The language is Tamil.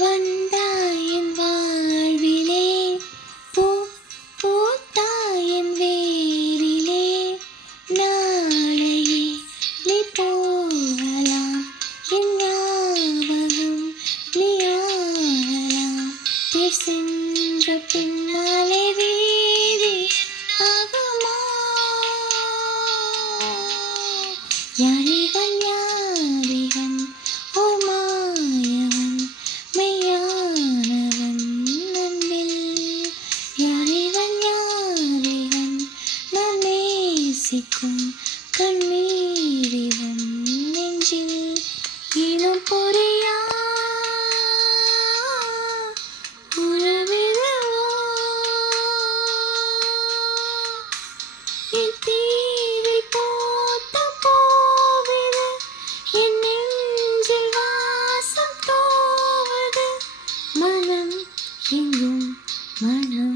வந்தாயின் வாழ்விலே பூ பூத்தாயின் வேரிலே நாளையே நீ போகலாம் என் ஞாபகம் நீ ஆளலாம் தேர் சென்ற பின்னாலே வீதி ஆகுமா யாரிவன் யாரிவன் ஓர் மாயவன் மெய்யானவன் அன்பில் யாரிவன் யாரிவன் நான் நேசிக்கும் கண்ணீரிவன் நெஞ்சில் இனம் புரியா உறவிதுவோ என் தீவில் பூத்த பூவிது என் நெஞ்சில் வாசம் தோவது மனம் எங்கும் மனம்